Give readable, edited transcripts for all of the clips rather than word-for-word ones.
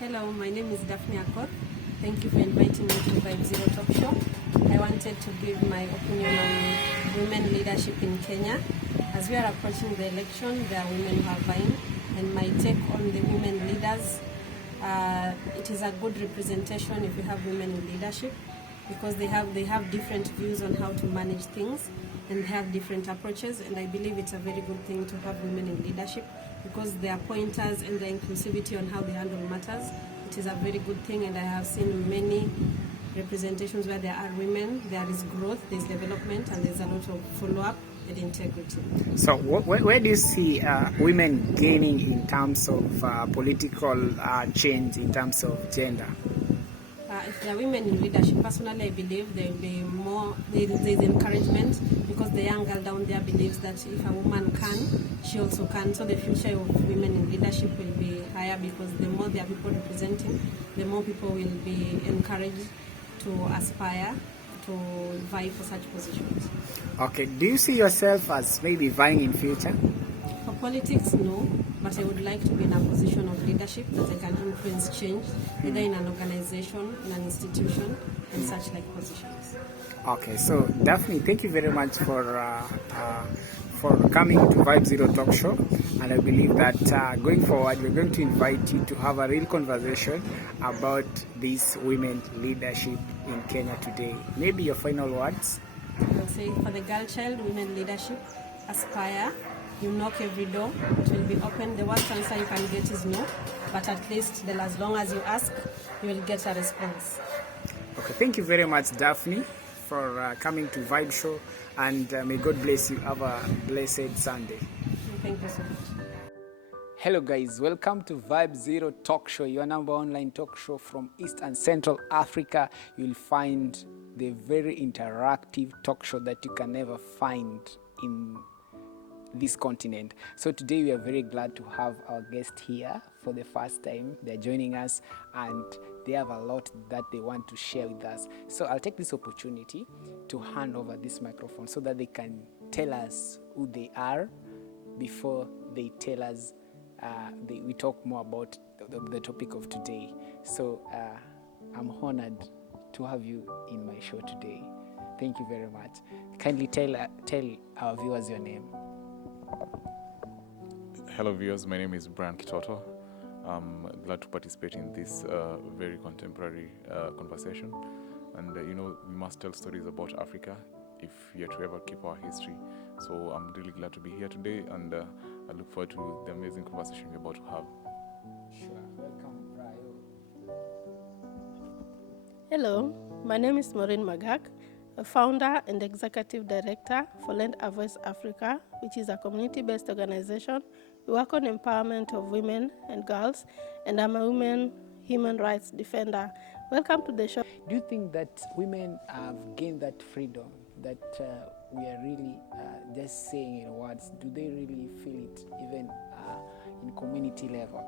Hello, my name is Daphne Akot. Thank you for inviting me to Vibe Zero Talk Show. I wanted to give my opinion on women leadership in Kenya. As we are approaching the election, there are women who are vying, and my take on the women leaders, it is a good representation if you have women in leadership, because they have different views on how to manage things, and they have different approaches, and I believe it's a very good thing to have women in leadership because their pointers and their inclusivity on how they handle matters, it is a very good thing. And I have seen many representations where there are women, there is growth, there's development, and there's a lot of follow-up and integrity. So where do you see women gaining in terms of political change, in terms of gender? If there are women in leadership, personally I believe there will be more, there's encouragement, because the young girl down there believes that if a woman can, she also can. So the future of women in leadership will be higher, because the more there are people representing, the more people will be encouraged to aspire to vie for such positions. Okay, do you see yourself as maybe vying in future? For politics, no, but I would like to be in a position of leadership that I can influence change, either in an organization, in an institution, and such like positions. Okay, so Daphne, thank you very much for coming to Vibe Zero Talk Show, and I believe that going forward we're going to invite you to have a real conversation about this women leadership in Kenya today. Maybe your final words? I'll say for the girl child, women leadership, aspire. You knock every door, it will be open. The worst answer you can get is no, but at least as long as you ask, you will get a response. Okay, thank you very much, Daphne, for coming to Vibe Show, and may God bless you. Have a blessed Sunday. Thank you so much. Hello guys, welcome to Vibe Zero Talk Show, your number online talk show from East and Central Africa. You'll find the very interactive talk show that you can never find in this continent. So today we are very glad to have our guest here for the first time. They're joining us and they have a lot that they want to share with us. So I'll take this opportunity to hand over this microphone so that they can tell us who they are before they tell us, we talk more about the topic of today. So I'm honored to have you in my show today. Thank you very much. Kindly tell our viewers your name. Hello viewers, my name is Brian Kitoto. I'm glad to participate in this very contemporary conversation. And we must tell stories about Africa if we are to ever keep our history. So I'm really glad to be here today, and I look forward to the amazing conversation we're about to have. Sure, welcome, Brian. Hello, my name is Maureen Magak, a founder and executive director for Lend a Voice Africa, which is a community-based organization. We work on empowerment of women and girls, and I'm a women human rights defender. Welcome to the show. Do you think that women have gained that freedom that we are really just saying in words? Do they really feel it even in community level?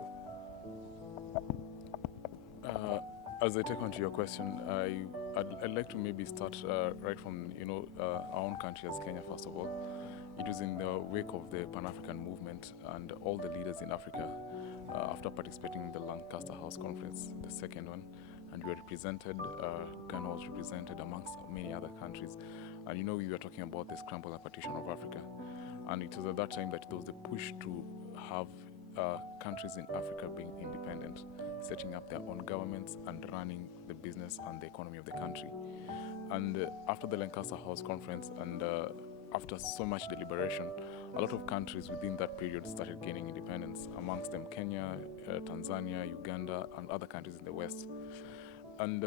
As I take on to your question, I'd like to maybe start right from our own country as Kenya. First of all, it was in the wake of the Pan-African movement, and all the leaders in Africa, after participating in the Lancaster House Conference, the second one, and we were represented, Ghana was represented amongst many other countries, and we were talking about the scramble and partition of Africa, and it was at that time that there was a push to have countries in Africa being independent, setting up their own governments and running the business and the economy of the country. And after the Lancaster House Conference, and after so much deliberation, a lot of countries within that period started gaining independence, amongst them Kenya, Tanzania, Uganda, and other countries in the West. And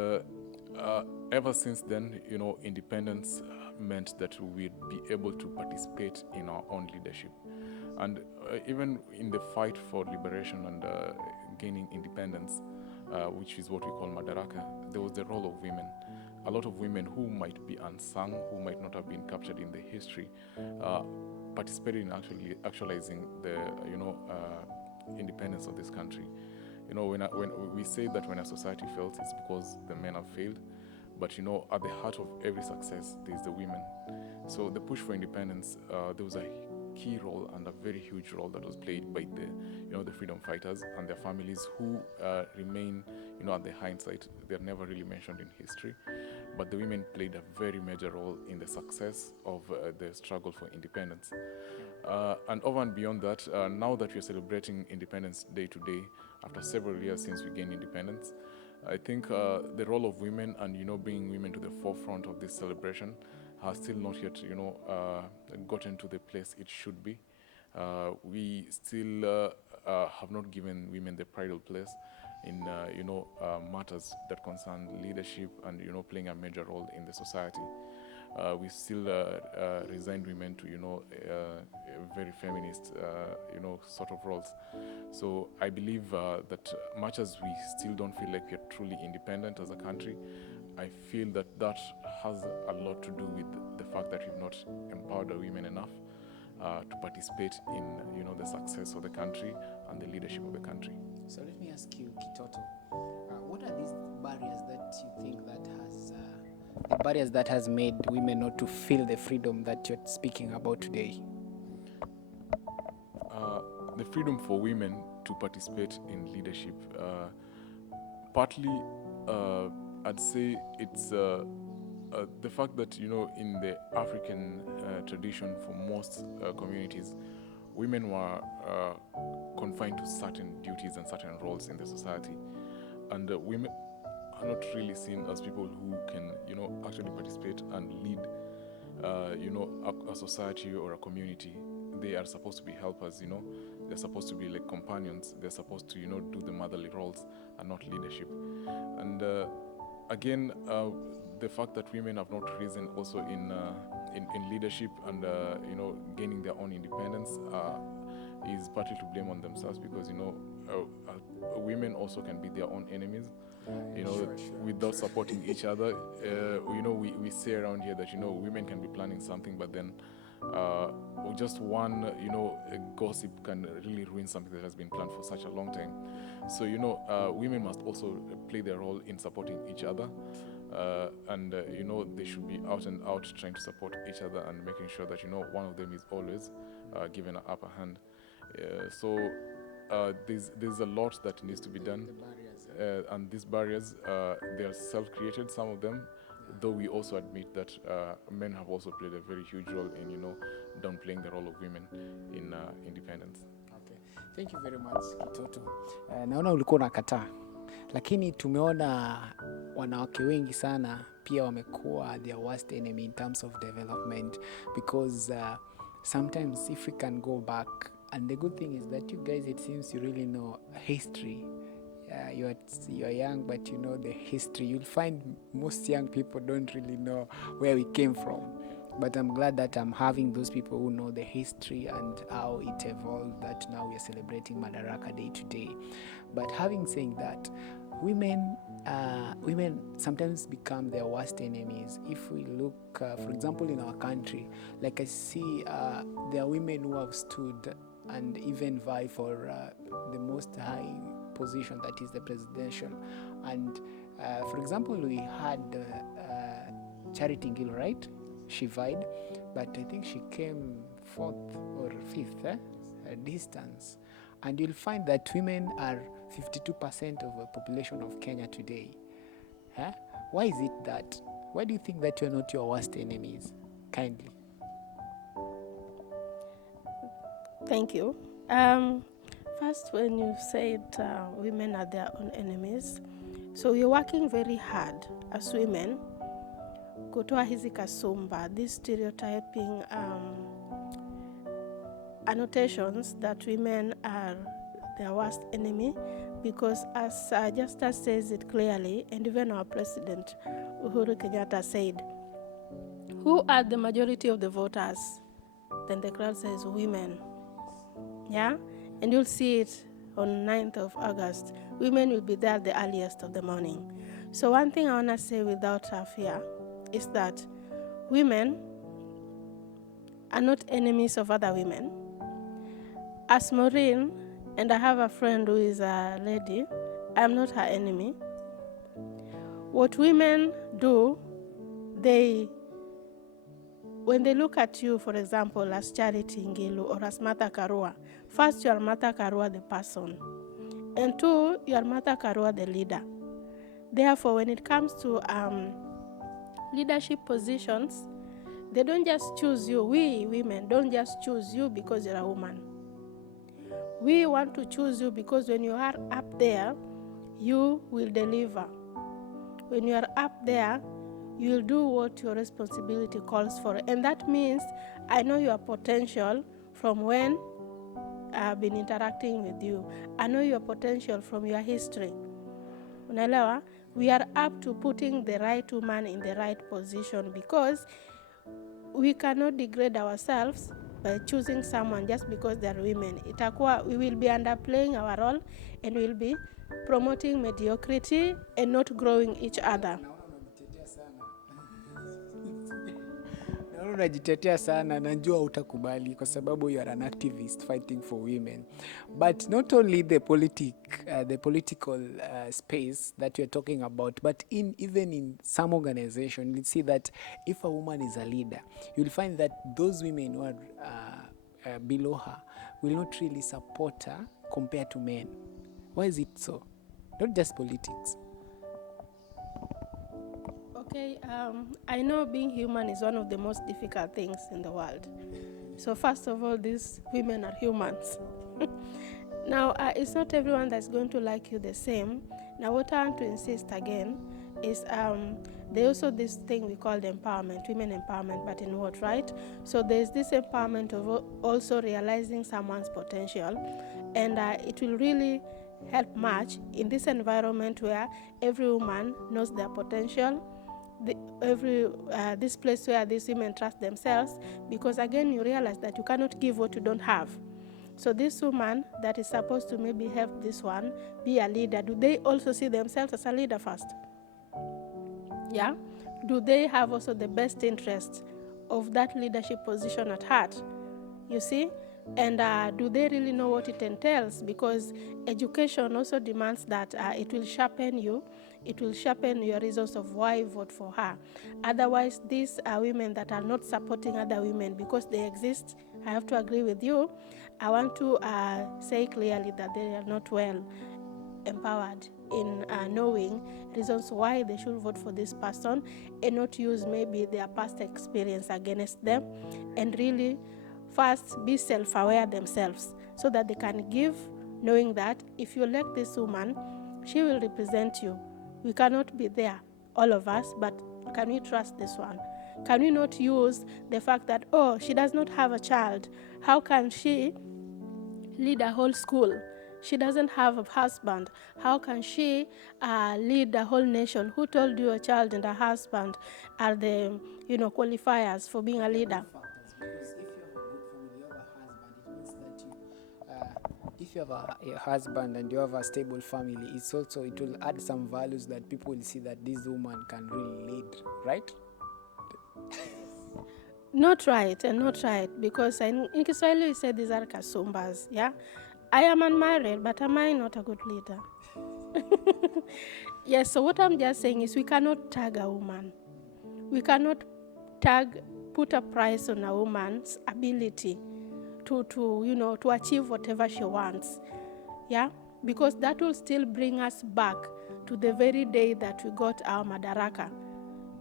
ever since then, independence meant that we'd be able to participate in our own leadership. And even in the fight for liberation and gaining independence, which is what we call Madaraka, there was the role of women. A lot of women who might be unsung, who might not have been captured in the history, participated in actualizing the independence of this country. When we say that when a society fails, it's because the men have failed. But at the heart of every success, there's the women. So the push for independence, there was a key role and a very huge role that was played by the freedom fighters and their families who remain, at the hindsight, they're never really mentioned in history. But the women played a very major role in the success of the struggle for independence. And over and beyond that, now that we're celebrating Independence Day today, after several years since we gained independence, I think the role of women and, bringing women to the forefront of this celebration has still not yet, gotten to the place it should be. We still have not given women the bridal place in, matters that concern leadership and, playing a major role in the society. We still resigned women to, very feminist, sort of roles. So I believe that much as we still don't feel like we're truly independent as a country, I feel that has a lot to do with the fact that we've not empowered our women enough to participate in, the success of the country and the leadership of the country. So let me ask you, Kitoto, what are these barriers that you think that has the barriers that has made women not to feel the freedom that you're speaking about today? The freedom for women to participate in leadership, partly, I'd say it's the fact that, in the African tradition, for most communities, women were confined to certain duties and certain roles in the society. And women are not really seen as people who can, actually participate and lead, a society or a community. They are supposed to be helpers, They're supposed to be like companions. They're supposed to, do the motherly roles and not leadership. And again, the fact that women have not risen also in leadership and, gaining their own independence is partly to blame on themselves because, women also can be their own enemies. Without supporting each other. We say around here that, women can be planning something, but then just one, gossip can really ruin something that has been planned for such a long time. So, women must also play their role in supporting each other. And they should be out and out trying to support each other and making sure that, one of them is always given an upper hand. So there's a lot that needs to be done. And these barriers, they are self-created, some of them, though we also admit that men have also played a very huge role in, downplaying the role of women in independence. Okay. Thank you very much, Kitoto. Naona ulikuwa unakataa, lakini tumeona wanawake wengi sana pia wamekuwa their worst enemy in terms of development because sometimes if we can go back, and the good thing is that you guys, it seems you really know history. You're young, but you know the history. You'll find most young people don't really know where we came from. But I'm glad that I'm having those people who know the history and how it evolved, that now we are celebrating Madaraka Day today. But having said that, women sometimes become their worst enemies. If we look, for example, in our country, like I see there are women who have stood and even vie for the most high position, that is the presidential. And for example, we had Charity Gill, right? She vied, but I think she came 4th or 5th distance. And you'll find that women are 52% of the population of Kenya today. Why is it that? Why do you think that you're not your worst enemies? Kindly. Thank you. First, when you said women are their own enemies, so we're working very hard as women kutoa hizi kasumba, these stereotyping annotations that women are their worst enemy, because as Justice says it clearly, and even our President Uhuru Kenyatta said, who are the majority of the voters? Then the crowd says women. Yeah? And you'll see it on 9th of August. Women will be there at the earliest of the morning. So one thing I want to say without fear is that women are not enemies of other women. As Maureen, and I have a friend who is a lady, I'm not her enemy. What women do, they when they look at you, for example, as Charity Ngilu or as Martha Karua, first you are Martha Karua the person, and two, you are Martha Karua the leader. Therefore, when it comes to leadership positions, they don't just choose you. We women don't just choose you because you're a woman. We want to choose you because when you are up there, you will deliver. When you are up there, you will do what your responsibility calls for. And that means I know your potential from when I've been interacting with you. I know your potential from your history. Unaelewa? We are up to putting the right woman in the right position because we cannot degrade ourselves by choosing someone just because they are women. We will be underplaying our role and we will be promoting mediocrity and not growing each other. Naona unajitetea sana, najua utakubali kwa sababu you are an activist fighting for women. But not only the political space that you're talking about, but even in some organization, you'll see that if a woman is a leader, you'll find that those women who are below her will not really support her compared to men. Why is it so? Not just politics. Okay, I know being human is one of the most difficult things in the world. So first of all, these women are humans. Now, it's not everyone that's going to like you the same. Now, what I want to insist again is there's also this thing we call empowerment, women empowerment, but in what, right? So there's this empowerment of also realizing someone's potential, and it will really help much in this environment where every woman knows their potential, this place where these women trust themselves, because again you realize that you cannot give what you don't have. So this woman that is supposed to maybe help this one be a leader, do they also see themselves as a leader first? Yeah? Do they have also the best interest of that leadership position at heart? You see? And do they really know what it entails? Because education also demands that it will sharpen you. It will sharpen your reasons of why you vote for her. Otherwise, these are women that are not supporting other women because they exist. I have to agree with you. I want to say clearly that they are not well empowered in knowing reasons why they should vote for this person and not use maybe their past experience against them, and really first be self-aware themselves so that they can give, knowing that if you elect this woman, she will represent you. We cannot be there, all of us, but can we trust this one? Can we not use the fact that, oh, she does not have a child, how can she lead a whole school? She doesn't have a husband. How can she lead the whole nation? Who told you a child and a husband are the qualifiers for being a leader? If you have a husband and you have a stable family, it will add some values that people will see that this woman can really lead, right? Not right, because in Kiswahili we say these are kasumbas, yeah? I am unmarried, but am I not a good leader? Yes, so what I'm just saying is we cannot tag a woman. We cannot put a price on a woman's ability to achieve whatever she wants, yeah? Because that will still bring us back to the very day that we got our madaraka.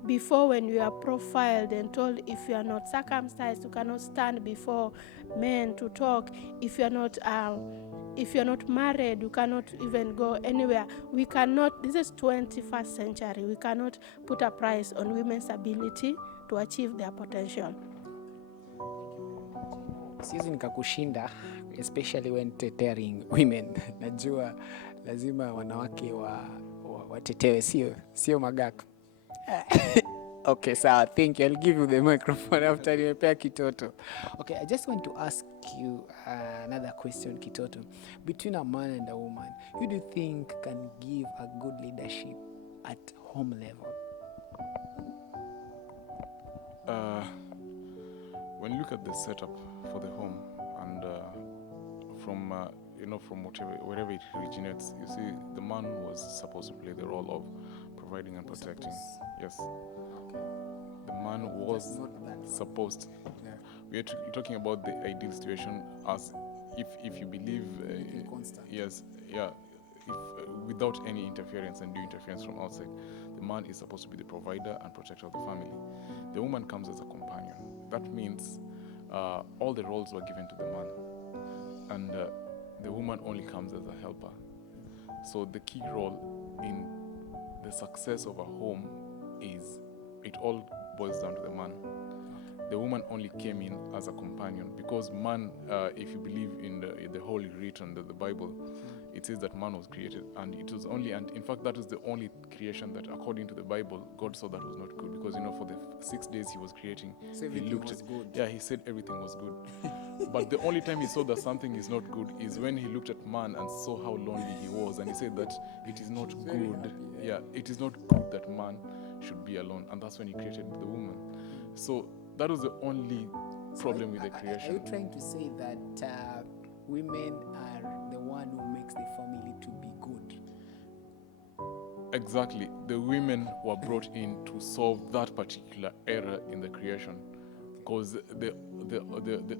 Before, when we are profiled and told if you are not circumcised, you cannot stand before men to talk. If you are not married, you cannot even go anywhere. We cannot. This is 21st century. We cannot put a price on women's ability to achieve their potential. Siwezi nikakushinda, especially when tetearing women. Najua lazima wanawake watetewe, sio magaku. Okay, so thank you. I'll give you the microphone after nimepea Kitoto. Okay, I just want to ask you another question, Kitoto. Between a man and a woman, who do you think can give a good leadership at home level? When you look at the setup for the home and from wherever it originates, you see the man was supposed to play the role of providing and protecting. Yes. Okay. The man was supposed. Yeah. We are talking about the ideal situation as if you believe constant. yes, yeah, if without any interference and due interference from outside, the man is supposed to be the provider and protector of the family. The woman comes as a companion. That means all the roles were given to the man, and the woman only comes as a helper. So the key role in the success of a home is it all boils down to the man. The woman only came in as a companion because man, if you believe in the Holy Written, the Bible, it says that man was created, and it was only, and in fact that is the only creation that according to the Bible God saw that was not good, because for the 6 days he was creating, So he everything looked was good. yeah, he said everything was good. But the only time he saw that something is not good is when he looked at man and saw how lonely he was, and he said that it is not Very good. happy, Yeah, it is not good that man should be alone, and that's when he created the woman. So that was the only problem with the Are creation. you trying to say that women are the one who makes the family to be good? Exactly. The women were brought in to solve that particular error in the creation, because the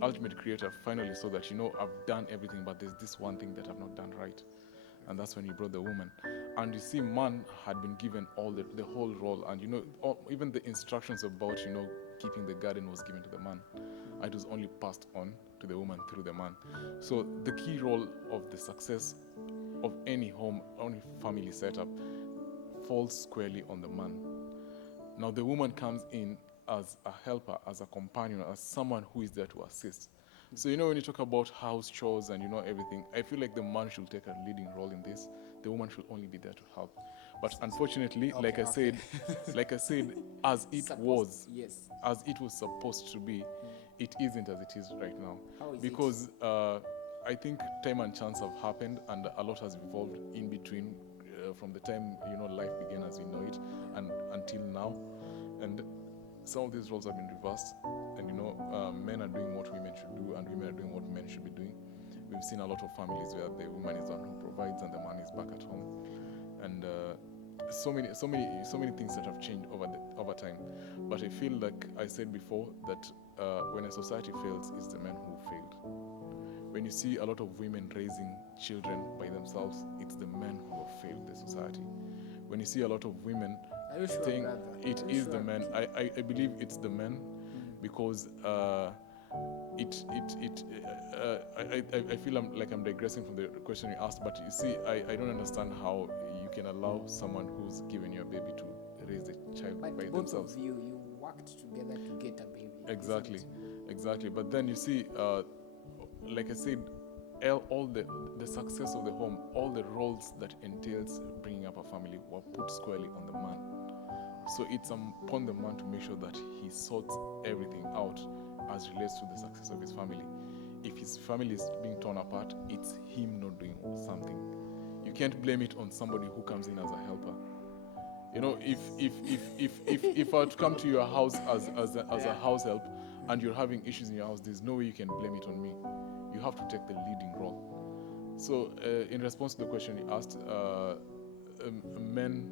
ultimate creator finally saw that, I've done everything, but there's this one thing that I've not done right. And that's when he brought the woman. And you see, man had been given all the whole role, and even the instructions about keeping the garden was given to the man. It was only passed on to the woman through the man. So the key role of the success of any home, any family setup, falls squarely on the man. Now the woman comes in as a helper, as a companion, as someone who is there to assist. So when you talk about house chores and everything, I feel like the man should take a leading role in this. The woman should only be there to help. But unfortunately, like I said, as it was, Yes. as it was supposed to be, it isn't as it is right now. How is it? Because I think time and chance have happened, and a lot has evolved in between from the time life began as we know it and until now. And some of these roles have been reversed, and men are doing what women should do, and women are doing what men should be doing. We've seen a lot of families where the woman is the one who provides and the man is back at home, and so many things that have changed over time. But I feel like I said before that when a society fails, it's the men who failed. When you see a lot of women raising children by themselves, it's the men who have failed the society. When you see a lot of women Are you sure, staying, brother? it Are you is sure? the men. I believe it's the men, because I feel like I'm digressing from the question you asked, but you see, I don't understand how you can allow someone who's given you a baby to raise the child But by both themselves. of you worked together to get a baby. Exactly, isn't it? exactly. But then you see, like I said, all the success of the home, all the roles that entails bringing up a family were put squarely on the man. So it's upon the man to make sure that he sorts everything out as relates to the success of his family. If his family is being torn apart, it's him not doing something. You can't blame it on somebody who comes in as a helper. If I were to come to your house as a house help, and you're having issues in your house, there's no way you can blame it on me. You have to take the leading role. So in response to the question you asked, men